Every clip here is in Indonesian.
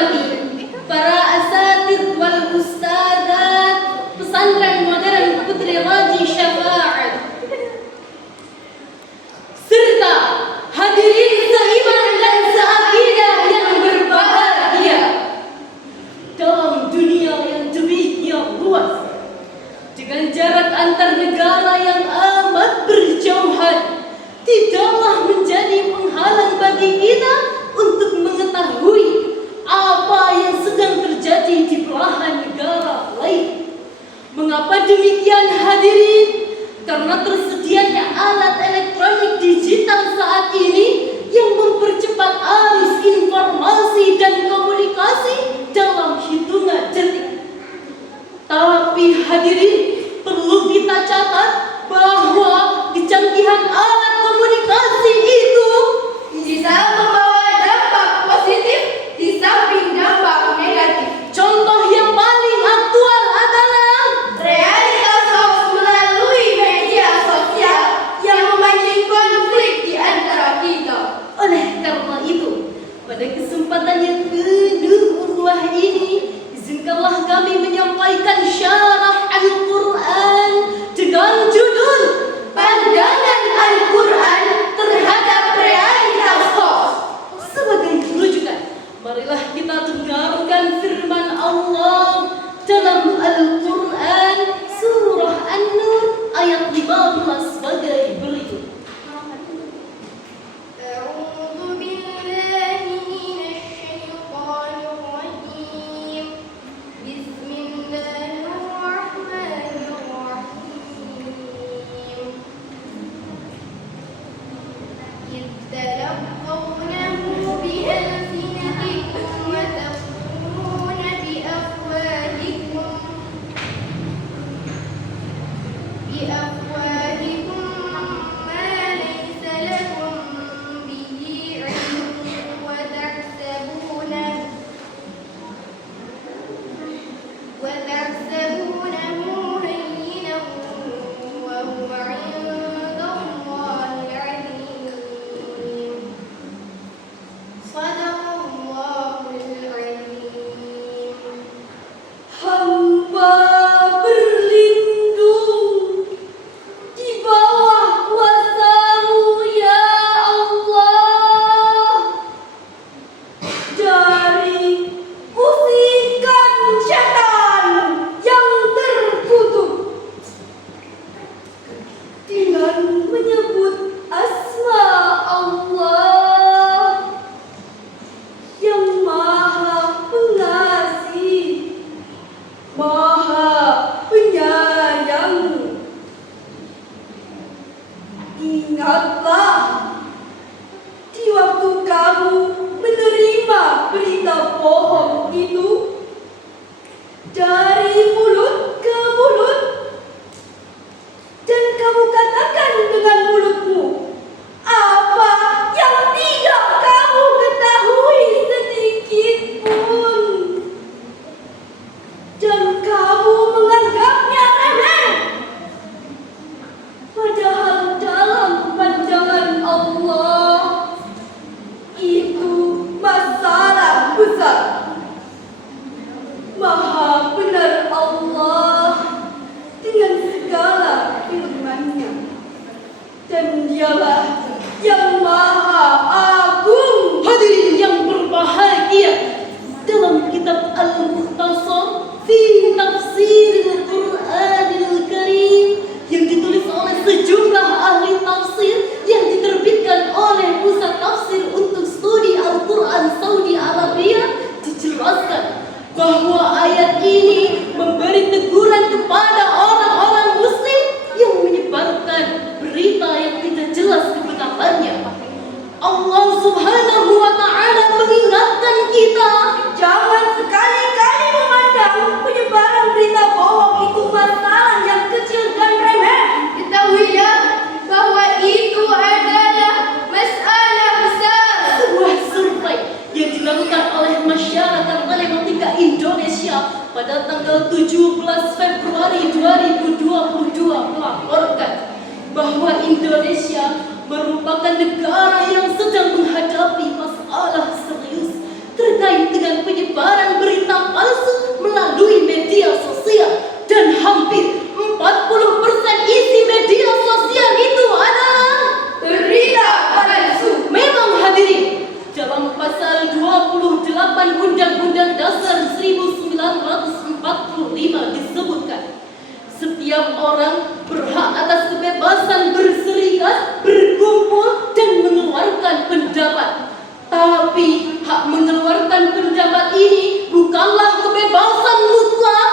bagi para asatidz wal ustadzat pesantren modern Putri Raji Syafa'at serta hadirin seiman dan seakidah yang berbahagia dalam dunia yang demikian luas dengan jarak antar negara yang amat berjauhan tidaklah menjadi penghalang bagi kita untuk mengetahui apa yang sedang terjadi di belahan negara lain. Mengapa demikian hadirin? Karena tersedianya alat elektronik digital saat ini yang mempercepat arus informasi dan komunikasi dalam hitungan detik. Tapi hadirin, perlu kita catat bahwa kecanggihan alat komunikasi itu bisa membawa dampak positif di samping dampak negatif. Contoh yang paling aktual adalah realitas hoax melalui media sosial yang memancing konflik di antara kita. Oleh karena itu, pada kesempatan yang kedua ini, izinkanlah kami menyampaikan syarah Al-Quran dengan judul Pandangan Al-Quran terhadap realitas hoax. Sebagai rujukan, marilah kita dengarkan firman Allah dalam Al-Quran surah An-Nur ayat 15 sebagai berikut. pada tanggal 17 Februari 2022 melaporkan bahwa Indonesia merupakan negara yang sedang menghadapi masalah serius terkait terkait dengan penyebaran berita palsu melalui media sosial, dan hampir 40% isi media sosial itu adalah Berita palsu. memang hadirin. Dalam pasal 28 Undang-Undang Dasar 1945 disebutkan, setiap orang berhak atas kebebasan berserikat, berkumpul, dan mengeluarkan pendapat. Tapi hak mengeluarkan pendapat ini bukanlah kebebasan mutlak.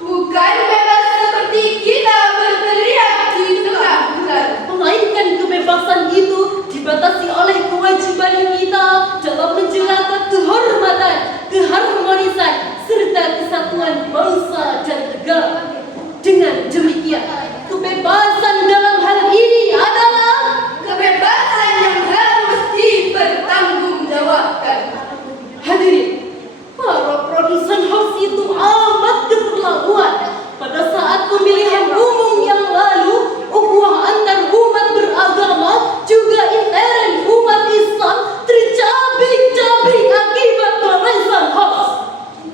Bukan bebas seperti kita berteriak di tengah hutan. Melainkan kebebasan itu dibatasi oleh kewajiban kita dalam menjaga kehormatan, keharmonisan, serta kesatuan bangsa dan negara. Dengan demikian, kebebasan dalam hal ini adalah Kebebasan yang harus dipertanggungjawabkan. hadirin. Para produsen hoax itu amat keterlaluan. Pada saat pemilihan umum yang lalu, ukhuwah antar umat beragama, juga intern umat Islam tercabik-cabik akibat goresan hoax.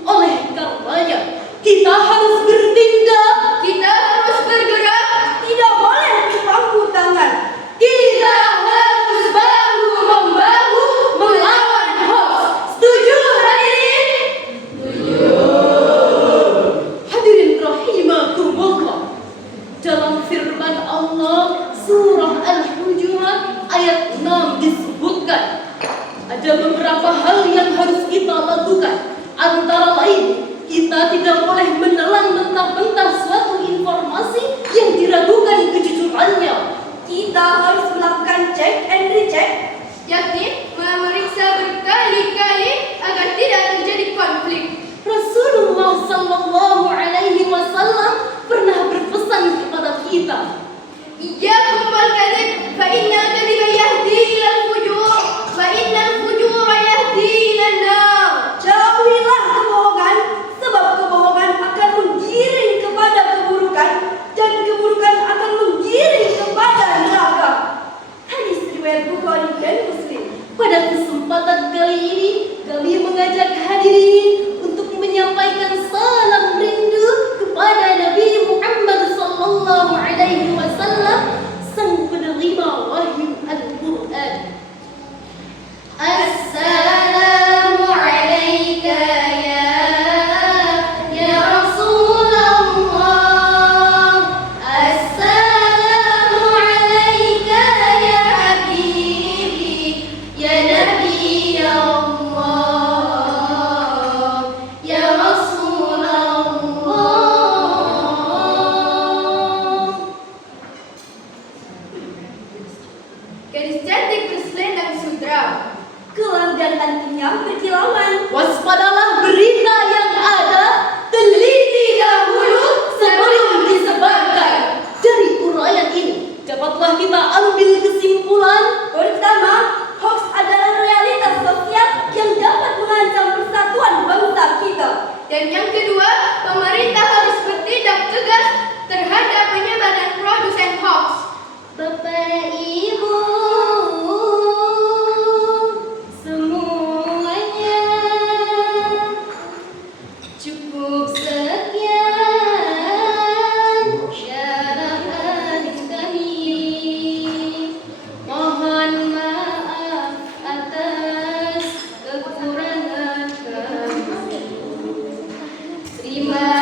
Oleh karenanya, kita harus bertindak. Kita harus bergerak, tidak boleh berpangku tangan. Kita harus bahu-membahu melawan hoax. Setuju hadirin? Hadirin rahimakumullah. Dalam firman Allah surah Al-Hujurat ayat 6 disebutkan, ada beberapa hal yang harus kita lakukan. Antara lain, kita tidak boleh menelan mentah-mentah suatu informasi yang diragukan kejujurannya. Kita harus melakukan check and recheck, yakni memeriksa berkali-kali agar tidak terjadi konflik. Rasulullah Sallallahu Alaihi Wasallam pernah berpesan kepada kita, Iyyakum wal kadzib, fa innal kadziba yahdi ilal fujur, wa innal fujura yahdi ilan nar. Jauhilah kebohongan, sebab kebohongan akan menggiring kepada keburukan, dan keburukan akan menggiring kepada neraka. Hadis riwayat Bukhari dan Muslim. pada kesempatan kali ini kami mengajak hadirin untuk menyampaikan salam rindu kepada Nabi Muhammad Sallallahu Alaihi Wasallam, sang penerima wahyu Al-Quran. Assalamu alayka ya Rasulullah. Assalamu alayka ya Habibi, ya Nabi Allah, ya Rasulullah. Gadis cantik berselendang sutra, gelang dan antingnya berkilauan. Waspadalah berita yang ada, teliti dahulu sebelum disebarkan. Dari uraian ini dapatlah kita ambil kesimpulan. Pertama, hoax adalah realitas sosial yang dapat mengancam persatuan bangsa kita. Dan yang kedua, pemerintah harus bertindak tegas terhadap penyebar dan produsen hoax. Bapak Ibu semuanya, cukup sekian syarahan kami. Mohon maaf atas kekurangan kami. Terima